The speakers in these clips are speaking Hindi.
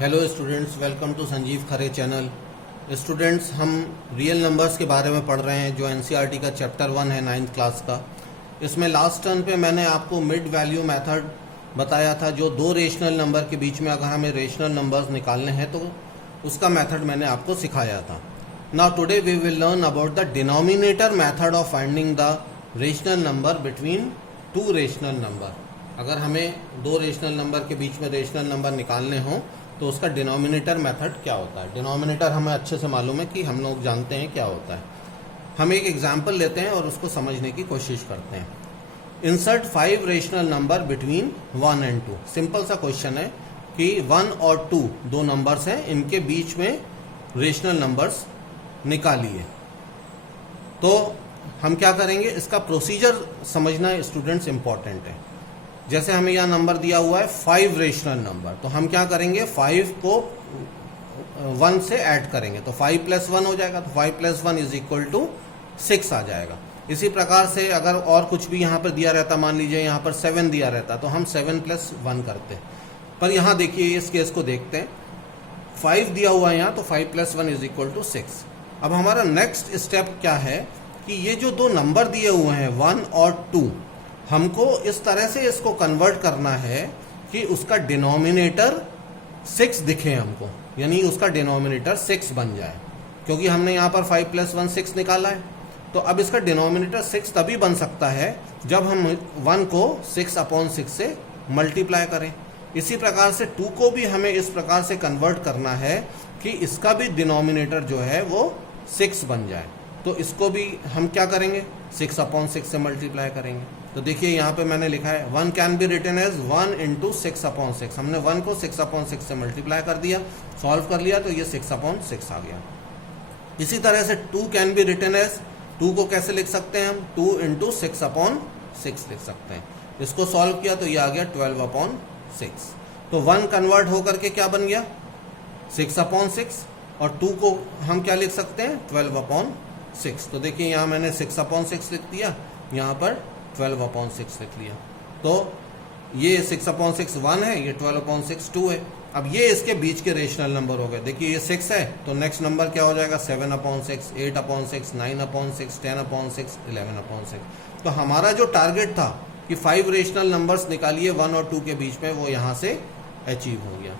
Hello students, welcome to Sanjeev Khare channel. Students, हम रियल नंबर्स के बारे में पढ़ रहे हैं जो एनसीईआरटी का चैप्टर 1 है 9th क्लास का। इसमें लास्ट टर्न पे मैंने आपको मिड वैल्यू मेथड बताया था, जो दो रेशनल नंबर के बीच में अगर हमें रेशनल नंबर्स निकालने हैं तो उसका मेथड मैंने आपको सिखाया था। Now today we will learn about the denominator method of finding the rational number between two rational number. अगर हमें दो रेशनल नंबर के बीच में रेशनल नंबर निकालने हों तो उसका डिनोमिनेटर मेथड क्या होता है। डिनोमिनेटर हमें अच्छे से मालूम है कि हम लोग जानते हैं क्या होता है। हम एक एग्जाम्पल लेते हैं और उसको समझने की कोशिश करते हैं। Insert 5 rational number between 1 and 2। Simple सा क्वेश्चन है कि 1 और 2 दो नंबर्स हैं, इनके बीच में रेशनल नंबर्स निकालिए। तो हम क्या करेंगे, इसका प्रोसीजर समझना स्टूडेंट्स इंपॉर्टेंट है। जैसे हमें यहाँ नंबर दिया हुआ है 5 रेशनल नंबर, तो हम क्या करेंगे, 5 को 1 से ऐड करेंगे तो 5 + 1 हो जाएगा। तो 5 + 1 = 6 आ जाएगा। इसी प्रकार से अगर और कुछ भी यहाँ पर दिया रहता, मान लीजिए यहाँ पर 7 दिया रहता, तो हम 7 + 1 करते। पर यहाँ देखिए, इस केस को देखते हैं, 5 दिया हुआ है यहाँ, तो 5 + 1 = 6। अब हमारा नेक्स्ट स्टेप क्या है कि ये जो दो नंबर दिए हुए हैं 1 और 2, हमको इस तरह से इसको कन्वर्ट करना है कि उसका डिनोमिनेटर 6 दिखे हमको, यानी उसका डिनोमिनेटर 6 बन जाए। क्योंकि हमने यहाँ पर 5 + 1 6 निकाला है, तो अब इसका डिनोमिनेटर 6 तभी बन सकता है जब हम 1 को 6/6 से मल्टीप्लाई करें। इसी प्रकार से 2 को भी हमें इस प्रकार से कन्वर्ट करना है कि इसका भी डिनोमिनेटर जो है वो 6 बन जाए। तो इसको भी हम क्या करेंगे, 6/6 से मल्टीप्लाई करेंगे। तो देखिए यहाँ पे मैंने लिखा है 1 कैन बी रिटन एज 1 × 6/6। हमने 1 को 6/6 से मल्टीप्लाई कर दिया, सॉल्व कर लिया, तो ये 6/6 आ गया। इसी तरह से 2 कैन बी रिटन एज, 2 को कैसे लिख सकते हैं हम, 2 × 6/6 लिख सकते हैं। इसको सॉल्व किया तो ये आ गया 12/6। तो 1 कन्वर्ट होकर के क्या बन गया, 6/6, और 2 को हम क्या लिख सकते हैं, 12/6। तो देखिए यहाँ मैंने 6/6 लिख दिया, यहाँ पर 12/6 लिख लिया। तो ये 6/6 1 है, ये 12/6 2 है। अब ये इसके बीच के रेशनल नंबर हो गए। देखिए ये 6 है, तो नेक्स्ट नंबर क्या हो जाएगा, 7/6, 8/6, 9/6, 10/6, 11/6। तो हमारा जो टारगेट था कि 5 रेशनल नंबर्स निकालिए 1 और 2 के बीच में, वो यहाँ से अचीव हो गया।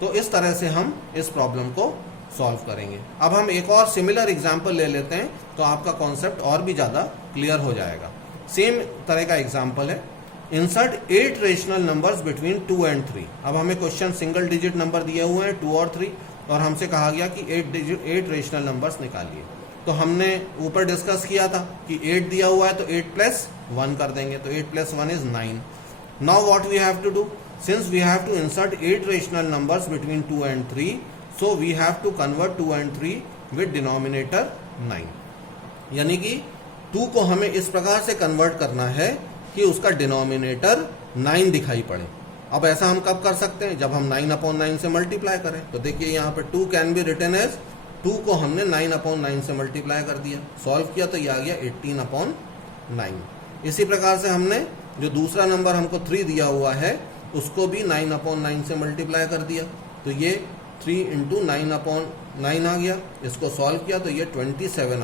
तो इस तरह से हम इस प्रॉब्लम को सॉल्व करेंगे। अब हम एक और सिमिलर एग्जाम्पल ले लेते हैं, तो आपका कॉन्सेप्ट और भी ज़्यादा क्लियर हो जाएगा। सेम तरह का एग्जाम्पल है, insert 8 rational numbers between 2 and 3। अब हमें क्वेश्चन सिंगल डिजिट नंबर दिए हुए हैं 2 और 3, और हमसे कहा गया कि 8 रेशनल नंबर्स निकालिए। तो हमने ऊपर डिस्कस किया था कि 8 दिया हुआ है तो 8 + 1 कर देंगे, तो 8 + 1 = 9। Now what we have to do, since we have to insert 8 rational numbers between 2 and 3, so we have to convert 2 and 3 with denominator 9। यानी कि 2 को हमें इस प्रकार से कन्वर्ट करना है कि उसका डिनोमिनेटर 9 दिखाई पड़े। अब ऐसा हम कब कर सकते हैं, जब हम 9/9 से मल्टीप्लाई करें। तो देखिए यहाँ पर 2 कैन बी रिटन एज, 2 को हमने 9/9 से मल्टीप्लाई कर दिया, सॉल्व किया तो ये आ गया 18/9। इसी प्रकार से हमने जो दूसरा नंबर हमको 3 दिया हुआ है, उसको भी 9/9 से मल्टीप्लाई कर दिया, तो ये 3 × 9/9 आ गया। इसको सॉल्व किया तो ये 27/9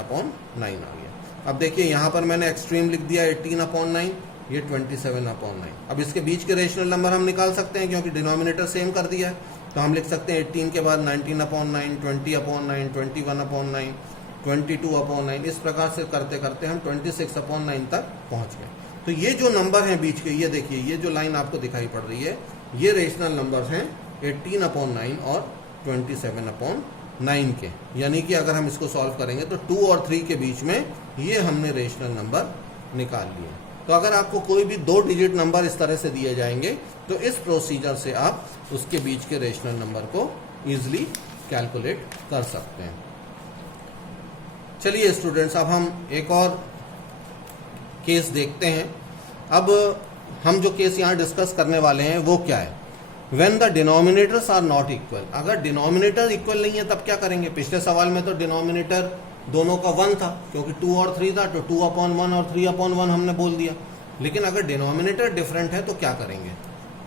आ गया। अब देखिए यहाँ पर मैंने एक्सट्रीम लिख दिया 18/9, ये 27/9। अब इसके बीच के रेशनल नंबर हम निकाल सकते हैं, क्योंकि डिनोमिनेटर सेम कर दिया है। तो हम लिख सकते हैं 18 के बाद 19/9, 20/9, 21/9, 22/9। इस प्रकार से करते करते हम 26/9 तक पहुँच गए। तो ये जो नंबर हैं बीच के, ये देखिए, ये जो लाइन आपको दिखाई पड़ रही है, ये रेशनल नंबर हैं 18/9 और 27/9 के। यानी कि अगर हम इसको सॉल्व करेंगे तो 2 और 3 के बीच में ये हमने रेशनल नंबर निकाल लिए। तो अगर आपको कोई भी 2 डिजिट नंबर इस तरह से दिए जाएंगे, तो इस प्रोसीजर से आप उसके बीच के रेशनल नंबर को इजीली कैलकुलेट कर सकते हैं। चलिए स्टूडेंट्स, अब हम एक और केस देखते हैं। अब हम जो केस यहाँ डिस्कस करने वाले हैं वो क्या है, When the denominators are not equal। अगर डिनोमिनेटर इक्वल नहीं है तब क्या करेंगे। पिछले सवाल में तो डिनोमिनेटर दोनों का 1 था, क्योंकि 2 और 3 था, तो 2/1 और 3/1 हमने बोल दिया। लेकिन अगर डिनोमिनेटर डिफरेंट है तो क्या करेंगे।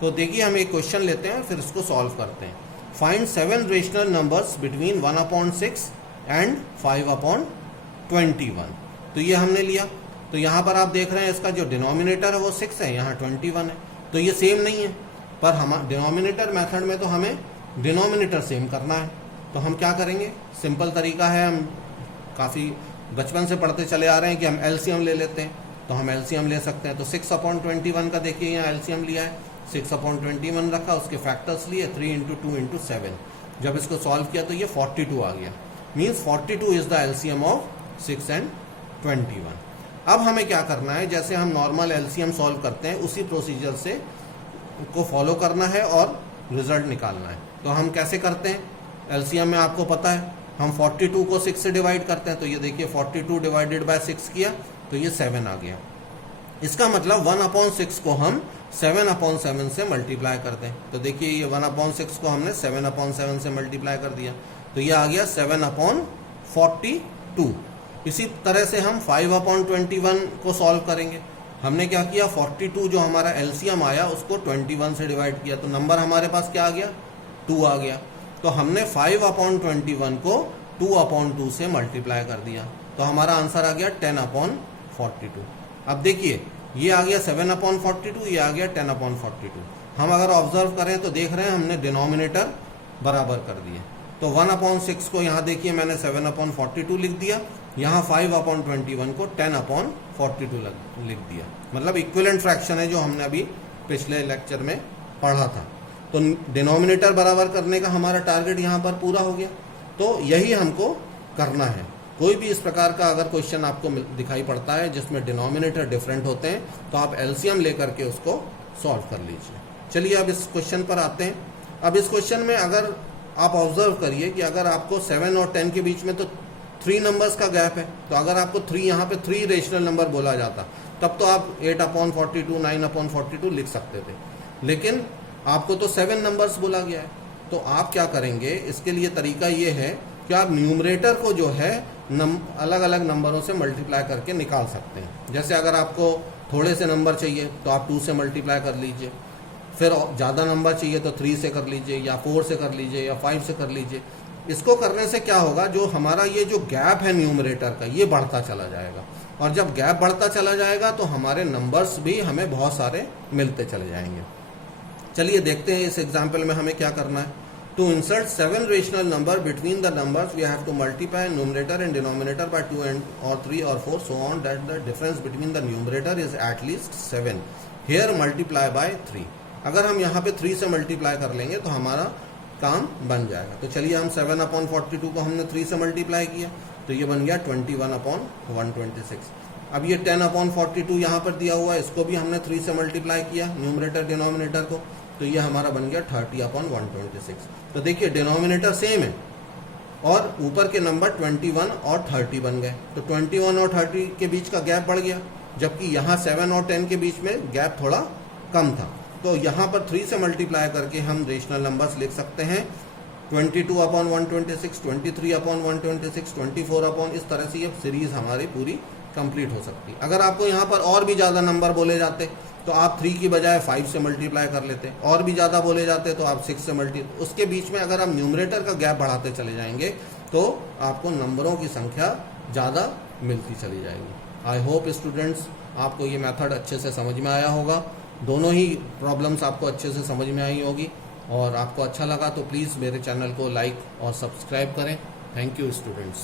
तो देखिए, हम एक क्वेश्चन लेते हैं फिर इसको सॉल्व करते हैं। Find 7 rational numbers between 1/6 and 5/21। तो ये हमने लिया। तो यहाँ पर आप देख रहे हैं इसका जो डिनोमिनेटर है वो 6 है, यहाँ 21 है, तो ये सेम नहीं है। पर हम डिनोमिनेटर मेथड में तो हमें डिनोमिनेटर सेम करना है। तो हम क्या करेंगे, सिंपल तरीका है, हम काफ़ी बचपन से पढ़ते चले आ रहे हैं कि हम एलसीएम ले लेते हैं। तो हम एलसीएम ले सकते हैं। तो 6/21 का देखिए यहाँ एलसीएम लिया है, 6/21 रखा, उसके फैक्टर्स लिए 3 × 2 × 7। जब इसको सॉल्व किया तो ये 42 आ गया। Means 42 is the LCM of 6 and 21। अब हमें क्या करना है, जैसे हम नॉर्मल एलसीएम सॉल्व करते हैं उसी प्रोसीजर से को फॉलो करना है और रिजल्ट निकालना है। तो हम कैसे करते हैं, एलसीएम में आपको पता है हम 42 को 6 से डिवाइड करते हैं। तो ये देखिए 42 डिवाइडेड बाय 6 किया तो ये 7 आ गया। इसका मतलब 1/6 को हम 7/7 से मल्टीप्लाई करते हैं। तो देखिए ये 1/6 को हमने 7/7 से मल्टीप्लाई कर दिया, तो ये आ गया 7/42। इसी तरह से हम 5/21 को सॉल्व करेंगे। हमने क्या किया, 42 जो हमारा एलसीएम आया उसको 21 से डिवाइड किया, तो नंबर हमारे पास क्या आ गया, 2 आ गया। तो हमने 5/21 को 2/2 से मल्टीप्लाई कर दिया, तो हमारा आंसर आ गया 10/42। अब देखिए ये आ गया 7/42, ये आ गया 10/42। हम अगर ऑब्जर्व करें तो देख रहे हैं हमने डिनोमिनेटर बराबर कर दिए। तो 1/6 को यहाँ देखिए मैंने 7/42 लिख दिया, यहाँ 5/21 को 10/42 लिख दिया। मतलब इक्विवेलेंट फ्रैक्शन है जो हमने अभी पिछले लेक्चर में पढ़ा था। तो डिनोमिनेटर बराबर करने का हमारा टारगेट यहाँ पर पूरा हो गया। तो यही हमको करना है। कोई भी इस प्रकार का अगर क्वेश्चन आपको दिखाई पड़ता है जिसमें डिनोमिनेटर डिफरेंट होते हैं तो आप एलसीएम लेकर के उसको सॉल्व कर लीजिए। चलिए अब इस क्वेश्चन पर आते हैं। अब इस क्वेश्चन में अगर आप ऑब्जर्व करिए कि अगर आपको 7 और 10 के बीच में तो 3 नंबर्स का गैप है, तो अगर आपको 3 यहाँ पे 3 रेशनल नंबर बोला जाता तब तो आप 8/42 9/42 लिख सकते थे, लेकिन आपको तो 7 नंबर्स बोला गया है। तो आप क्या करेंगे, इसके लिए तरीका ये है कि आप न्यूमरेटर को जो है अलग अलग नंबरों से मल्टीप्लाई करके निकाल सकते हैं। जैसे अगर आपको थोड़े से नंबर चाहिए तो आप 2 से मल्टीप्लाई कर लीजिए, फिर ज़्यादा नंबर चाहिए तो 3 से कर लीजिए, या 4 से कर लीजिए, या 5 से कर लीजिए। इसको करने से क्या होगा, जो हमारा ये जो गैप है न्यूमरेटर का ये बढ़ता चला जाएगा, और जब गैप बढ़ता चला जाएगा तो हमारे नंबर्स भी हमें बहुत सारे मिलते चले जाएंगे। चलिए देखते हैं इस एग्जाम्पल में हमें क्या करना है। To insert 7 rational number between the numbers, we have to multiply numerator and denominator by 2 or 3 or 4, so on, that the difference between the numerator is at least 7. Here multiply by 3. अगर हम यहाँ पे 3 से मल्टीप्लाई कर लेंगे तो हमारा काम बन जाएगा। तो चलिए हम 7/42 को हमने 3 से मल्टीप्लाई किया तो ये बन गया 21/126। अब ये 10/42 यहाँ पर दिया हुआ है, इसको भी हमने 3 से मल्टीप्लाई किया न्यूमरेटर डिनोमिनेटर को, तो ये हमारा बन गया 30/126। तो देखिए डिनोमिनेटर सेम है और ऊपर के नंबर 21 और 30 बन गए। तो 21 और 30 के बीच का गैप बढ़ गया, जबकि यहाँ 7 और 10 के बीच में गैप थोड़ा कम था। तो यहाँ पर 3 से मल्टीप्लाई करके हम रेशनल नंबर्स लिख सकते हैं 22/126, 23/126, 24 इस तरह से ये सीरीज हमारी पूरी कंप्लीट हो सकती है। अगर आपको यहाँ पर और भी ज़्यादा नंबर बोले जाते तो आप 3 की बजाय 5 से मल्टीप्लाई कर लेते, और भी ज़्यादा बोले जाते तो आप 6 से उसके बीच में अगर आप न्यूमरेटर का गैप बढ़ाते चले जाएंगे तो आपको नंबरों की संख्या ज़्यादा मिलती चली जाएगी। आई होप स्टूडेंट्स आपको ये मेथड अच्छे से समझ में आया होगा, दोनों ही प्रॉब्लम्स आपको अच्छे से समझ में आई होगी, और आपको अच्छा लगा तो प्लीज़ मेरे चैनल को लाइक और सब्सक्राइब करें। Thank you students.